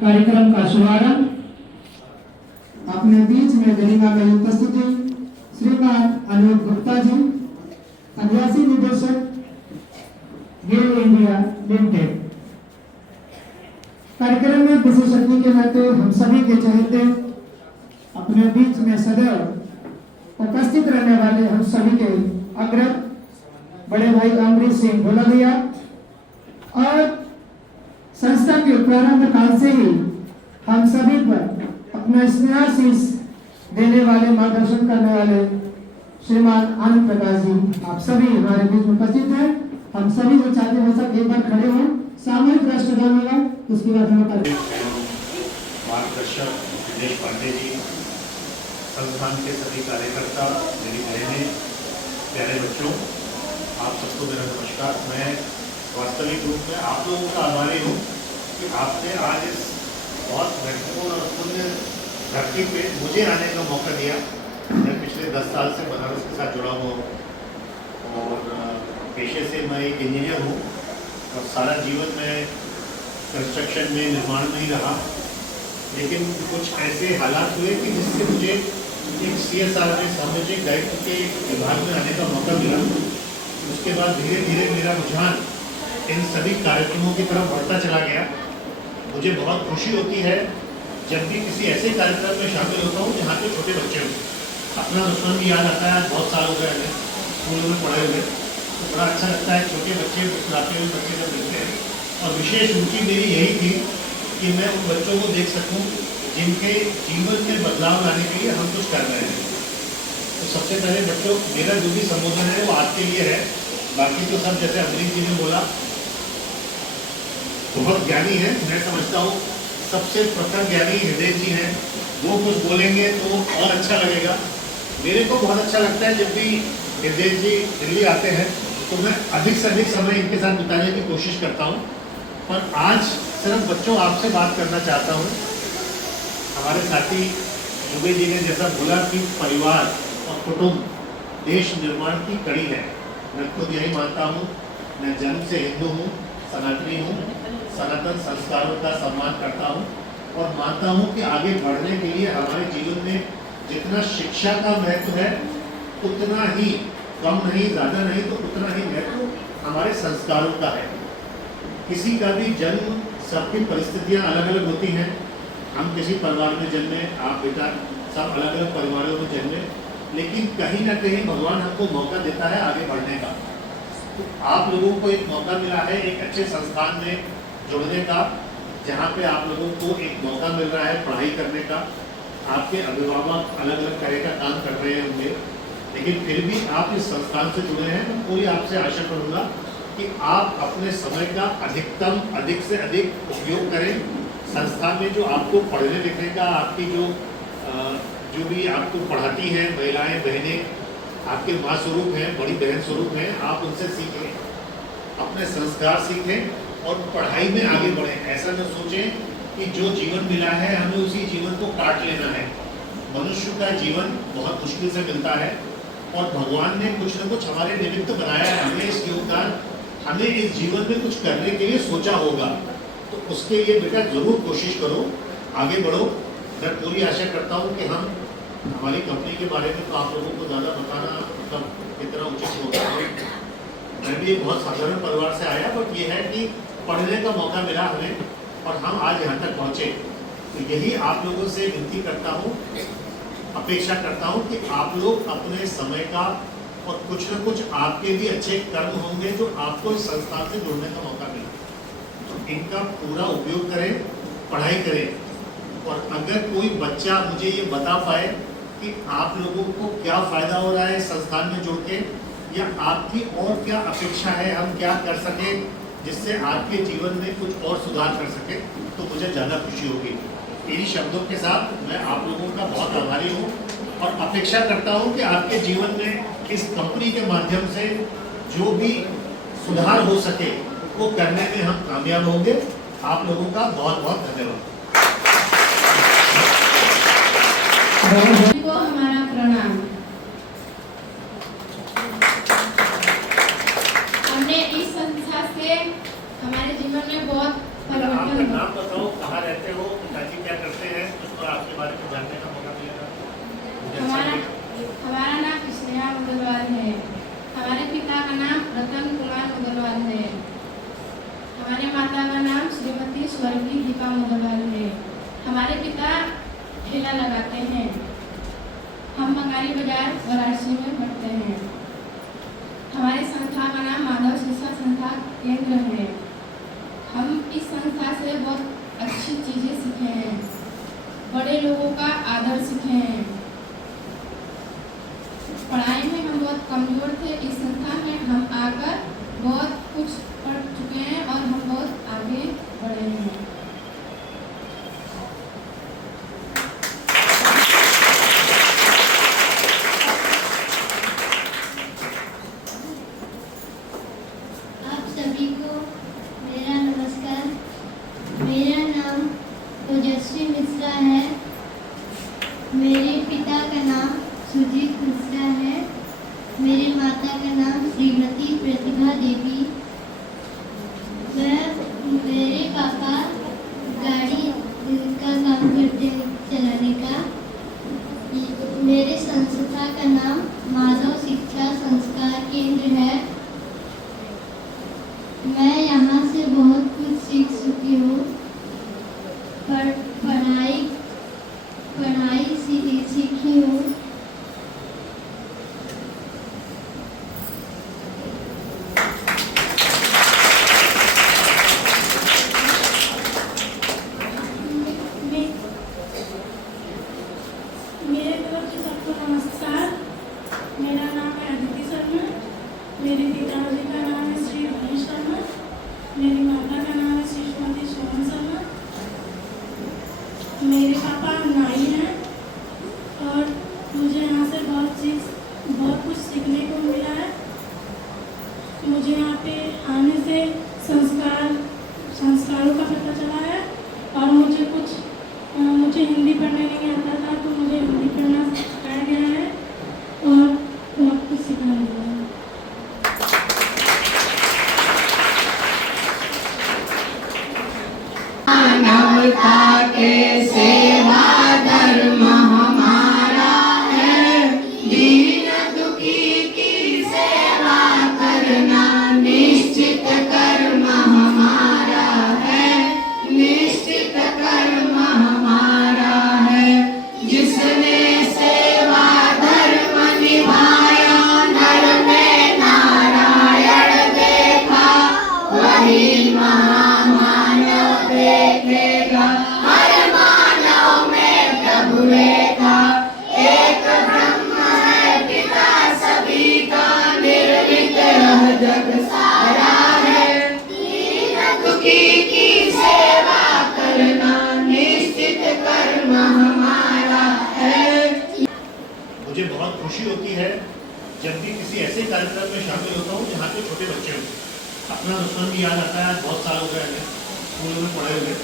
कार्यक्रम का शुभारंभ अपने बीच में गरिमा में उपस्थिति श्रीमान अनूप गुप्ता जी, आदिवासी निदेशक गेल इंडिया लिमिटेड। कार्यक्रम में विशेष अतिथि के नाते हम सभी के चहेते अपने बीच में सदैव उपस्थित रहने वाले हम सभी के अग्रज बड़े भाई अमरीश सिंह भोला भैया और संस्था के प्रारंभ काल से ही हम सभी पर अपना स्नेहाशीष देने वाले मार्गदर्शन करने वाले श्रीमान आनंद प्रकाश जी, आप सभी हमारे बीच में उपस्थित हैं। हम सभी जो चाहते हैं सब एक बार खड़े हों, सामूहिक राष्ट्रगान होगा, उसके बाद हम मार्गदर्शक दिनेश पांडे जी, संस्थान के सभी कार्यकर्ता, मेरी बहनें, प्यारे बच्चों, आप सबको मेरा नमस्कार। मैं वास्तविक रूप में आप लोगों का आभारी हूँ कि आपने आज इस बहुत महत्वपूर्ण और पुण्य धरती पे मुझे आने का मौका दिया। मैं पिछले 10 साल से बनारस के साथ जुड़ा हुआ हूँ और पेशे से मैं एक इंजीनियर हूँ और सारा जीवन में कंस्ट्रक्शन में, निर्माण में ही रहा। लेकिन कुछ ऐसे हालात हुए कि जिससे मुझे एक CSR में सामाजिक दायित्व के विभाग में आने का मौका मिला। उसके बाद धीरे धीरे मेरा रुझान इन सभी कार्यक्रमों की तरफ बढ़ता चला गया। मुझे बहुत खुशी होती है जब भी किसी ऐसे कार्यक्रम में शामिल होता हूँ जहाँ पे छोटे बच्चे हों। अपना बचपन भी याद आता है, बहुत साल हो गए हमें स्कूल में पढ़े हुए, तो बड़ा अच्छा लगता है छोटे बच्चे मुस्कुराते हुए बच्चे जब मिलते हैं। और विशेष रुचि मेरी यही थी कि मैं उन बच्चों को देख सकूँ जिनके जीवन में बदलाव लाने के लिए हम कुछ कर रहे हैं। तो सबसे पहले बच्चों, मेरा जो भी संबोधन है वो आपके लिए है। बाकी तो सब जैसे अमरीश जी ने बोला बहुत ज्ञानी है, मैं समझता हूँ सबसे प्रथम ज्ञानी हृदय जी हैं। वो कुछ बोलेंगे तो और अच्छा लगेगा। मेरे को बहुत अच्छा लगता है जब भी हृदय जी दिल्ली आते हैं तो मैं अधिक से अधिक समय इनके साथ बिताने की कोशिश करता हूँ। पर आज सिर्फ बच्चों आपसे बात करना चाहता हूँ। हमारे साथी जुबे जी ने जैसा बोला कि परिवार और कुटुंब देश निर्माण की कड़ी है। मैं खुद यही मानता हूँ। मैं जन्म से हिंदू हूँ, सनातनी हूँ, सनातन संस्कारों का सम्मान करता हूँ और मानता हूँ कि आगे बढ़ने के लिए हमारे जीवन में जितना शिक्षा का महत्व है उतना ही, कम नहीं, ज़्यादा नहीं, तो उतना ही महत्व हमारे संस्कारों का है। किसी का भी जन्म, सबकी परिस्थितियाँ अलग अलग होती हैं। हम किसी परिवार में जन्मे, आप बेटा सब अलग अलग परिवारों में जन्मे, लेकिन कहीं ना कहीं भगवान हमको मौका देता है आगे बढ़ने का। तो आप लोगों को एक मौका मिला है एक अच्छे संस्थान में जुड़ने का, जहाँ पे आप लोगों को एक मौका मिल रहा है पढ़ाई करने का। आपके अभिभावक अलग अलग तरह का काम कर रहे होंगे, लेकिन फिर भी आप इस संस्थान से जुड़े हैं। तो पूरी आपसे आशा करूँगा कि आप अपने समय का अधिकतम, अधिक से अधिक उपयोग करें। संस्थान में जो आपको पढ़ने लिखने का, आपकी जो भी आपको पढ़ाती हैं महिलाएं, बहनें, आपके माँ स्वरूप हैं, बड़ी बहन स्वरूप हैं, आप उनसे सीखें, अपने संस्कार सीखें और पढ़ाई में आगे बढ़ें। ऐसा न सोचें कि जो जीवन मिला है हमें उसी जीवन को काट लेना है। मनुष्य का जीवन बहुत मुश्किल से मिलता है और भगवान ने कुछ न कुछ हमारे निमित्त बनाया है। हमें इस योगदान, हमें इस जीवन में कुछ करने के लिए सोचा होगा, तो उसके लिए बेटा जरूर कोशिश करो, आगे बढ़ो। मैं पूरी आशा करता हूँ कि हम, हमारी कंपनी के बारे में तो आप लोगों को ज़्यादा बताना मतलब कितना उचित होगा। मैं भी एक बहुत साधारण परिवार से आया, बट ये है कि पढ़ने का मौका मिला हमें और हम आज यहाँ तक पहुँचे। तो यही आप लोगों से विनती करता हूँ, अपेक्षा करता हूँ कि आप लोग अपने समय का और कुछ न कुछ आपके भी अच्छे कर्म होंगे जो आपको इस संस्थान से जुड़ने का मौका मिला, तो इनका पूरा उपयोग करें, पढ़ाई करें। और अगर कोई बच्चा मुझे ये बता पाए कि आप लोगों को क्या फ़ायदा हो रहा है संस्थान में जुड़ के, या आपकी और क्या अपेक्षा है, हम क्या कर सकें जिससे आपके जीवन में कुछ और सुधार कर सकें, तो मुझे ज़्यादा खुशी होगी। इन्हीं शब्दों के साथ मैं आप लोगों का बहुत आभारी हूँ और अपेक्षा करता हूँ कि आपके जीवन में इस कंपनी के माध्यम से जो भी सुधार हो सके वो करने में हम कामयाब होंगे। आप लोगों का बहुत बहुत धन्यवाद। को हमारा प्रणाम। हमने इस संस्था से हमारे जीवन में बहुत परिवर्तन। नाम बताओ, कहाँ रहते हो? का मोहनलाल है। हमारे पिता ठेला लगाते हैं। हम बंगाली बाजार वाराणसी में पढ़ते हैं। हमारे संस्था का नाम माधव शिक्षा संस्था केंद्र है। हम इस संस्था से बहुत अच्छी चीज़ें सीखे हैं। बड़े लोगों का आदर सीखे हैं। पढ़ाई में हम बहुत कमज़ोर थे। इस संस्था में हम आकर बहुत कुछ पढ़ चुके हैं और हम बहुत आगे बढ़े हैं। आप सभी को मेरा नमस्कार। मेरा नाम ओजस्वी मिश्रा है। मेरे पिता का नाम सुजीत मिश्रा है। मेरी माता का नाम श्रीमती प्रतिभा देवी। मेरे पापा गाड़ी का काम करते हैं चलाने का। मेरे संस्था का नाम माधव शिक्षा संस्कार केंद्र है। मैं यहाँ से बहुत कुछ सीख चुकी हूँ। पढ़ाई सीखी हूँ। मेरे तरफ से सबको नमस्कार। मेरा नाम है अदिति शर्मा। मेरे पिताजी का नाम है श्री गणेश शर्मा। मेरी माता का नाम है श्रीमती सोहन शर्मा। मेरे पापा नाई हैं और मुझे यहाँ से बहुत कुछ सीखने को मिला है। मुझे यहाँ पे आने से संस्कारों का पता चला है और मुझे हिंदी पढ़ने नहीं आता था, तो मुझे हिंदी पढ़ना सिखाया गया है और बहुत कुछ सीखना मिला है। मानवता के सेवा धर्म हमारा है। दीन दुखी की सेवा करना निश्चित कर्म हमारा है। निश्चित कर्म हमारा है। जिसने सेवा धर्म निभाया, नर में नारायण देखा, वही महामानव देखेगा। हर मानव में प्रभु रेखा। एक ब्रह्म है पिता सभी का, निर्मित यह जग सारा है। दीन दुखी की सेवा करना निश्चित कर्म हमारा है। मुझे बहुत खुशी होती है जब भी किसी ऐसे कार्यक्रम में शामिल होता हूँ जहाँ पे छोटे बच्चे हों। अपना बचपन भी याद आता है। बहुत साल हो गए हैं स्कूलों में पढ़े हुए,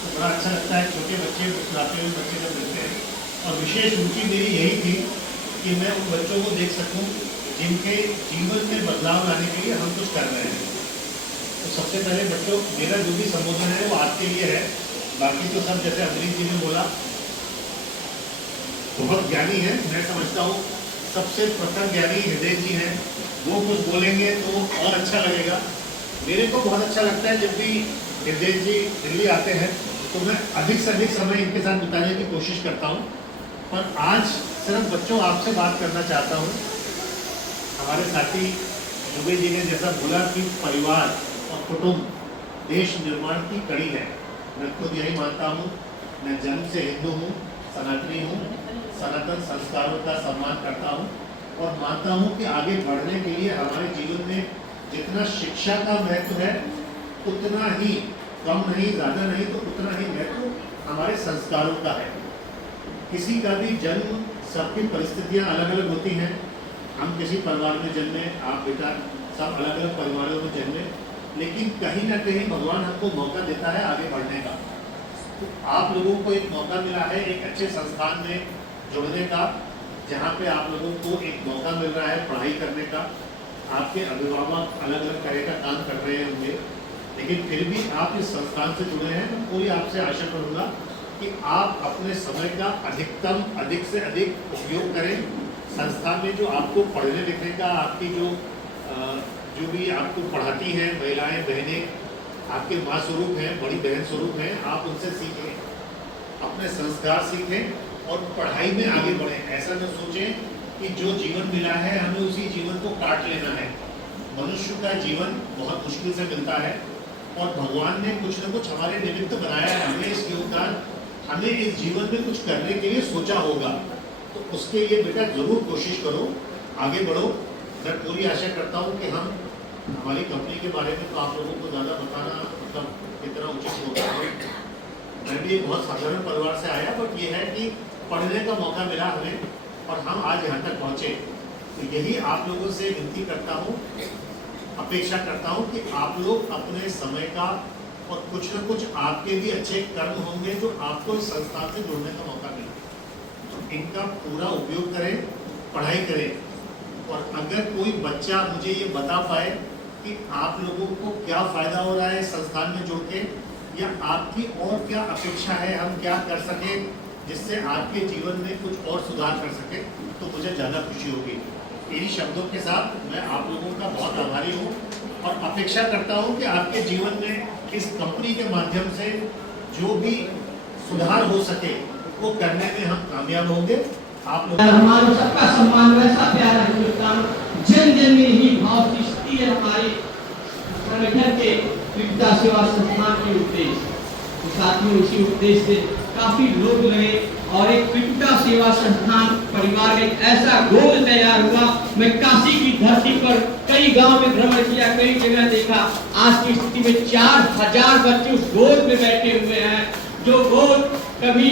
तो बड़ा अच्छा लगता है छोटे बच्चे मुस्कुराते हुए बच्चे जब मिलते हैं। और विशेष रुचि मेरी यही थी कि मैं उन बच्चों को देख सकूं जिनके जीवन में बदलाव लाने के लिए हम कुछ कर रहे हैं। तो सबसे पहले बच्चों, मेरा जो भी संबोधन है वो आपके लिए है। बाकी तो सब जैसे अमरीश जी ने बोला बहुत ज्ञानी है। मैं समझता हूँ सबसे प्रखर ज्ञानी हृदय जी हैं। वो कुछ बोलेंगे तो और अच्छा लगेगा। मेरे को बहुत अच्छा लगता है जब भी हृदय जी दिल्ली आते हैं तो मैं अधिक से अधिक समय इनके साथ बिताने की कोशिश करता हूँ। पर आज सिर्फ बच्चों आपसे बात करना चाहता हूँ। हमारे साथी दुबे जी ने जैसा बोला कि परिवार और कुटुंब देश निर्माण की कड़ी है। मैं खुद यही मानता हूँ। मैं जन्म से हिंदू हूँ, सनातनी हूँ, सनातन संस्कारों का सम्मान करता हूँ और मानता हूँ कि आगे बढ़ने के लिए हमारे जीवन में जितना शिक्षा का महत्व है उतना ही, कम नहीं ज़्यादा नहीं, तो उतना ही महत्व हमारे संस्कारों का है। किसी का भी जन्म, सबकी परिस्थितियाँ अलग अलग होती हैं। हम किसी परिवार में जन्मे, आप बेटा सब अलग अलग परिवारों में जन्मे, लेकिन कहीं ना कहीं भगवान हमको मौका देता है आगे बढ़ने का। तो आप लोगों को एक मौका मिला है एक अच्छे संस्थान में जुड़ने का, जहाँ पे आप लोगों को एक मौका मिल रहा है पढ़ाई करने का। आपके अभिभावक अलग अलग तरह का काम कर रहे होंगे, लेकिन फिर भी आप इस संस्थान से जुड़े हैं। मैं पूरी आपसे आशा करूँगा कि आप अपने समय का अधिक से अधिक उपयोग करें। संस्था में जो आपको पढ़ने लिखने का, आपकी जो भी आपको पढ़ाती हैं महिलाएं बहनें, आपके माँ स्वरूप हैं, बड़ी बहन स्वरूप हैं, आप उनसे सीखें, अपने संस्कार सीखें और पढ़ाई में आगे बढ़ें। ऐसा न सोचें कि जो जीवन मिला है हमें उसी जीवन को काट लेना है। मनुष्य का जीवन बहुत मुश्किल से मिलता है और भगवान ने कुछ न कुछ हमारे निमित्त बनाया है। हमें इस योगदान, हमें इस जीवन में कुछ करने के लिए सोचा होगा, तो उसके लिए बेटा जरूर कोशिश करो, आगे बढ़ो। मैं पूरी आशा करता हूँ कि हम हमारी कंपनी के बारे में तो आप लोगों को ज़्यादा बताना मतलब इतना उचित होगा। मैं भी एक बहुत साधारण परिवार से आया, बट ये है कि पढ़ने का मौका मिला हमें और हम आज यहाँ तक पहुँचे। तो यही आप लोगों से विनती करता हूँ, अपेक्षा करता हूँ कि आप लोग अपने समय का और कुछ न कुछ आपके भी अच्छे कर्म होंगे जो आपको इस संस्थान से जुड़ने का मौका मिले, इनका पूरा उपयोग करें, पढ़ाई करें। और अगर कोई बच्चा मुझे ये बता पाए कि आप लोगों को क्या फ़ायदा हो रहा है संस्थान में जुड़ के, या आपकी और क्या अपेक्षा है, हम क्या कर सकें जिससे आपके जीवन में कुछ और सुधार कर सकें, तो मुझे ज़्यादा खुशी होगी। इन्हीं शब्दों के साथ मैं आप लोगों का बहुत आभारी हूँ और अपेक्षा करता हूँ कि आपके जीवन में इस कंपनी के माध्यम से जो भी सुधार हो सके वो करने में हम कामयाब होंगे। आप लोग हमारा सबका सम्मान, वैसा प्यारा हिंदुस्तान जन जन में ही भाव की स्थिति है। हमारे संगठन के विविधता सेवा संस्थान के उद्देश्य, साथियों इसी उद्देश्य से काफी लोग लगे और एक विविधता सेवा संस्थान परिवार में एक ऐसा गोल तैयार हुआ। मैं काशी की धरती पर कई गांव में भ्रमण किया, कई जगह देखा, आज की स्थिति में 4000 बच्चे उस गोद में बैठे हुए हैं। जो गोद कभी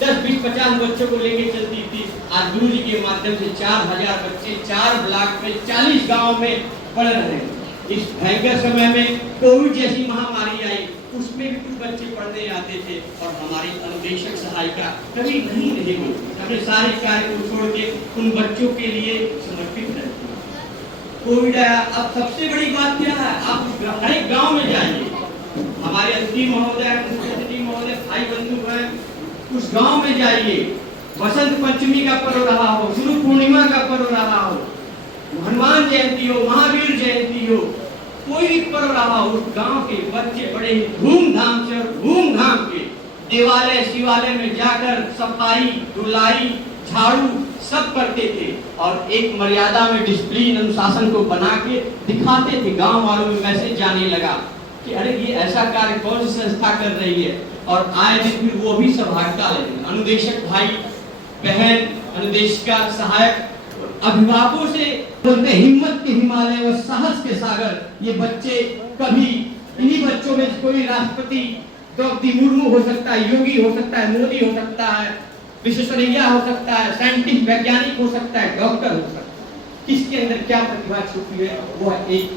10, 20, 50 बच्चों को लेके चलती थी, आज गुरु जी के माध्यम से 4000 बच्चे 4 ब्लॉक में 40 गांव में पढ़ रहे हैं। इस भयंकर समय में कोविड जैसी महामारी आई, उसमें भी कुछ बच्चे पढ़ने आते थे और हमारी अनुदेशक सहायिका कभी नहीं रहेगी, अपने सारे कार्य को छोड़ के उन बच्चों के लिए समर्पित रहती है। कोविड आया, अब सबसे बड़ी बात क्या है, आप हर एक गाँव में जाइए, हमारे अतिथि महोदय, मुख्य अतिथि महोदय, भाई बंधु हैं, उस गांव में जाइए, वसंत पंचमी का पर्व रहा हो, गुरु पूर्णिमा का पर्व रहा हो, हनुमान जयंती हो, महावीर जयंती हो, कोई भी पर्व रहा हो, उस गांव के बच्चे बड़े ही धूमधाम से और घूम-घाम के देवालय शिवालय में जाकर सफाई, धुलाई, झाड़ू सब करते थे और एक मर्यादा में डिसिप्लिन अनुशासन को बना के दिखाते थे। गांव वालों में मैसेज जाने लगा कि अरे ये ऐसा कार्य कौन सी संस्था कर रही है, और आए दिन फिर वो भी सहभागिता लेते। अनुदेशक भाई बहन, अनुदेशिका सहायक, अभिभावकों से बोलते हिम्मत के हिमालय और साहस के सागर। ये बच्चे कभी इन्हीं बच्चों में कोई राष्ट्रपति द्रौपदी मुर्मू हो सकता है, योगी हो सकता है, मोदी हो सकता है, विश्वेश्वरैया हो सकता है, साइंटिस्ट वैज्ञानिक हो सकता है, डॉक्टर हो सकता है। किसके अंदर क्या प्रतिभा छुपी है वो एक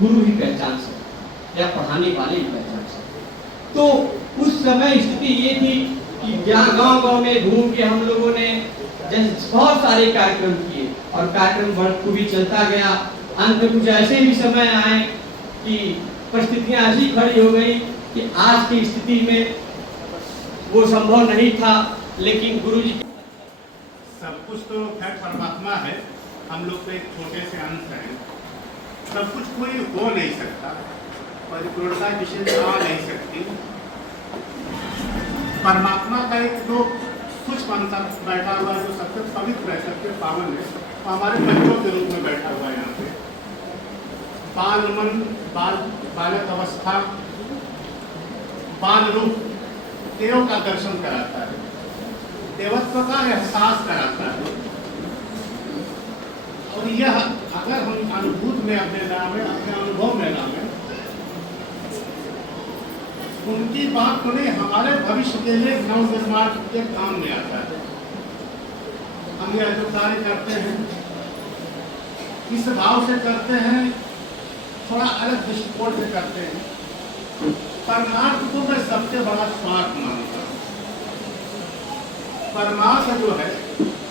गुरु ही पहचान सकता या पढ़ाने वाले ही पहचान सकते। तो उस समय स्थिति ये थी कि गांव-गांव में घूम के हम लोगों ने बहुत सारे कार्यक्रम किए और कार्यक्रम बखूबी चलता गया। अंत में कुछ ऐसे भी समय आए कि परिस्थितियां ऐसी खड़ी हो गई कि आज की स्थिति में वो संभव नहीं था, लेकिन गुरु जी सब कुछ तो खैर परमात्मा है, हम लोग तो एक छोटे से अंश हैं। सब कुछ कोई हो नहीं सकता, परिपूर्णता किसी में आ नहीं सकती। परमात्मा का एक जो कुछ पंथा बैठा हुआ है, जो सबसे पवित्र है, सबसे पावन है, तो हमारे बच्चों के रूप में बैठा हुआ है यहाँ पे। बाल मन, बालक अवस्था, बाल रूप देव का दर्शन कराता है, देवत्व का एहसास कराता है। और यह अगर हम अनुभूत में अपने नाम है, अपने अनुभव में नाम है, उनकी बात तो नहीं, हमारे भविष्य के लिए नवनिर्माण के काम में आता है। हम यह जो कार्य करते हैं इस भाव से करते हैं, थोड़ा अलग दृष्टिकोण से करते हैं। परमार्थ को मैं सबसे बड़ा स्वार्थ मानता हूँ। परमार्थ जो है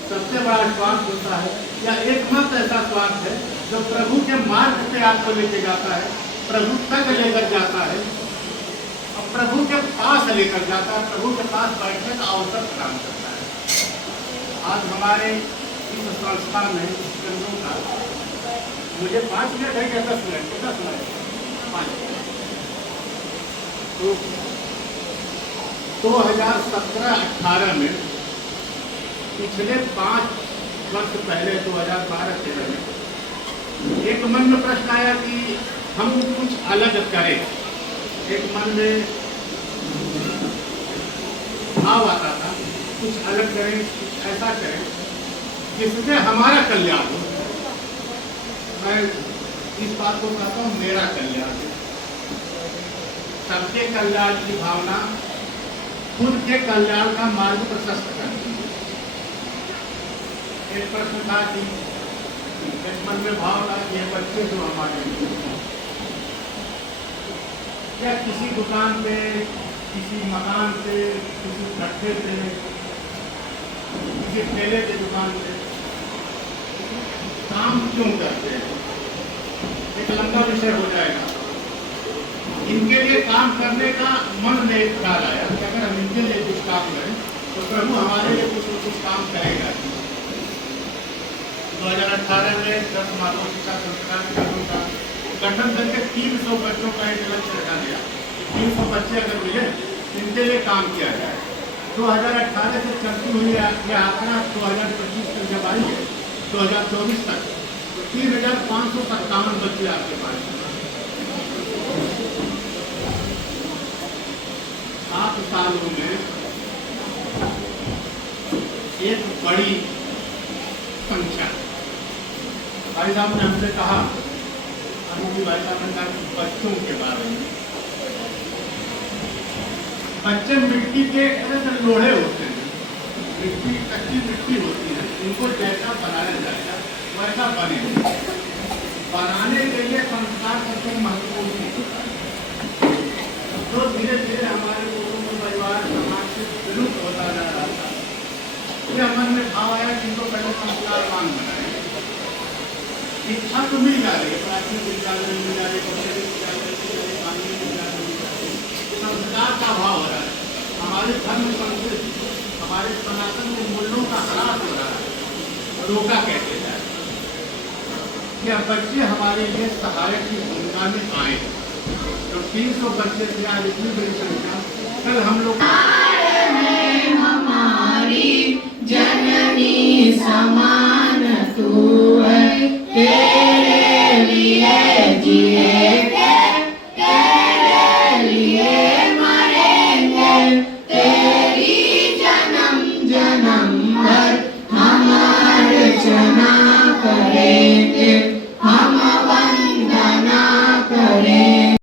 सबसे बड़ा स्वार्थ होता है, या एकमात्र ऐसा स्वार्थ है जो प्रभु के मार्ग पे आपको लेके जाता है, प्रभु तक लेकर जाता है और प्रभु के पास लेकर जाता है, प्रभु के पास बैठने का अवसर प्रदान करता है। आज हमारे इस संस्था में का मुझे 5 मिनट है क्या 10 मिनट? 10 मिनट 5 तो 2017-18 में पिछले 5 वर्ष पहले 2012-13 में एक मन में प्रश्न आया कि हम कुछ अलग करें। एक मन में भाव आता था कुछ अलग करें, कुछ ऐसा करें जिसमें हमारा कल्याण हो। मैं इस बात को कहता हूँ मेरा कल्याण, सबके कल्याण की भावना खुद के कल्याण का मार्ग प्रशस्त करती है। एक प्रश्न था कि एक मन में भाव था कि ये बच्चे जो हमारे या किसी दुकान पे, किसी मकान पे, किसी भट्टे पे, किसी ठेले की दुकान पे काम क्यों करते हैं, एक लंबा विषय हो जाएगा। इनके लिए काम करने का मन में एक ख्याल आया कि अगर हम इनके लिए कुछ काम करें तो प्रभु हमारे लिए कुछ न कुछ काम करेगा। 2018 में 10 माधव शिक्षा संस्थान का गठन करके 300 बच्चों का एक लक्ष्य रखा गया। 300 बच्चे अगर मिले इनके लिए काम किया जाए। 2018 से चलती हुई यह आंकड़ा 2025 तक जब आई है 2024 तक तो 3,557 बच्चे आपके पास 7 सालों में एक बड़ी संख्या। भाई साहब ने हमसे कहा, अनुभवी भाई साहब ने कहा कि बच्चों के बारे में, बच्चे मिट्टी के लोढ़े होते हैं, मिट्टी कच्ची मिट्टी होती है, इनको जैसा बनाया जाएगा वैसा बने। बनाने के लिए संस्कार सबसे महत्वपूर्ण होता है, जो धीरे धीरे हमारे कुटुंब परिवार समाज से विलुप्त होता जा रहा था। यह मन में भाव आया कि इनको पहले संस्कारवान बनाए। शिक्षा तो मिल जा रही है, प्राथमिक विद्यालय मिल जा रही है, कॉलेज विद्यालय मिल जा रही है, मानवीय विद्यालय मिल जा रही है। संस्कार का अभाव हो रहा है, हमारे धर्म संस्कृति, हमारे सनातन के मूल्यों का ह्रास हो रहा है, रोका कैसे जाए। यह बच्चे हमारे लिए सहायक की भूमिका में आए। तो 300 बच्चे थे आज इतनी बड़ी संख्या। कल हम लोग